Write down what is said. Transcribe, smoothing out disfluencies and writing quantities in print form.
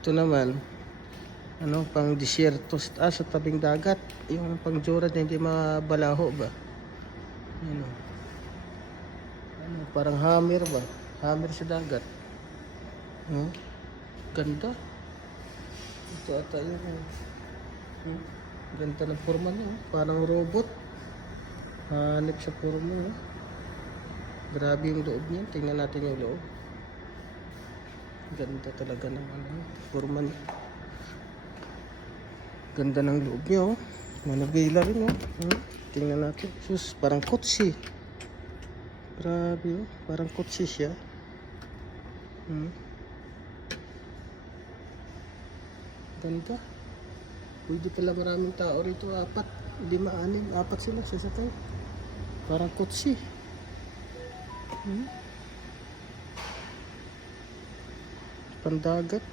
Ito naman, ano, pang disyerto sa tabing dagat. Yung pang jura na hindi mabalaho ba? Ano, ano, parang hammer ba? Hammer sa dagat. Ganda. Ito ata yun. Ganda ng forma niya. Parang robot. Hanip sa forma. Grabe yung loob niya. Tingnan natin yung loob. Ganda talaga ng forma niya. Ganda ng loob niya. Manabila rin. Tingnan natin. Sus, parang kutsi. Grabe. Parang kutsi siya. Ganda. Pwede pala maraming tao rito. 4, 5, 6. 4 sila sasakay. Parang kutsi. Pandagat.